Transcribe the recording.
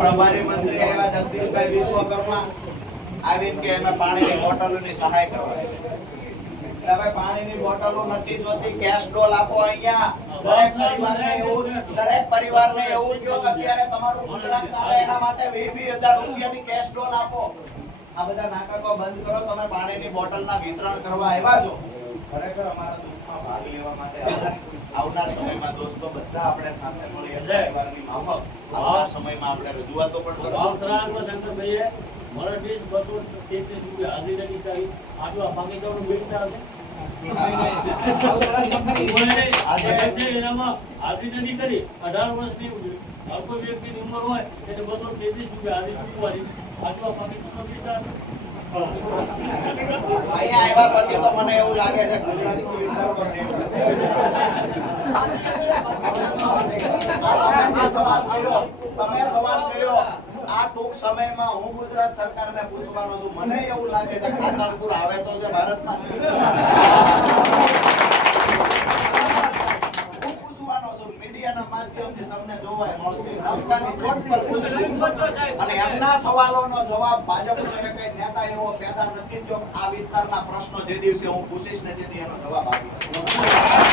પ્રભારી મંત્રી એવા જગદીશભાઈ વિશ્વકર્મા. આવીને કે અમે પાણીની બોટલોની સહાય કરવા એટલે પાણીની બોટલો નથી જોતી કેશ ડોલ આપો અહીંયા. દરેક પરિવારને એવું, દરેક એવું કહો કે અત્યારે તમારું ગુજરાત ચાલે એના માટે 20000 રૂપિયાની કેશ ડોલ આપો. આ બધા નાટકો બંધ કરો, તમે પાણીની બોટલના વિતરણ કરવા આવ્યા છો. ખરેખર અમારા દુઃખમાં ભાગ લેવા માટે આવનાર- સમયમાં દોસ્તો બધા આપણે સાથે મળી પરિવારની માફક આવનાર સમયમાં આપણે રજૂઆતો પણ કરશું. ભાવતરાગમાં શંકરભાઈએ મને બસો તેત્રીસ રૂપિયા હાજરી કરી આ આજે- એનામાં હાજરી નથી કરી. અઢાર વર્ષની અલ્પ વ્યક્તિની ઉંમર હોય એટલે બસો તેત્રીસ રૂપિયા હાજરી ચૂકવાની આજુ આ હશે અહીંયા આ ટૂંક સમયમાં હું ગુજરાત સરકારને પૂછવાનો છું. મને એવું લાગે છે ખાતરપુર આવે તો છે ભારતમાં. હું પૂછવાનો છું, મીડિયાના માધ્યમથી તમને જોવાય મળશે. નવકાની ચોટ પર. અને એમના સવાલોનો જવાબ ભાજપનો કે નેતા એવો પેદા નથી થયો આ વિસ્તારના પ્રશ્નો જે દિવસે હું પૂછીશ ને તેથી એનો જવાબ આપીશ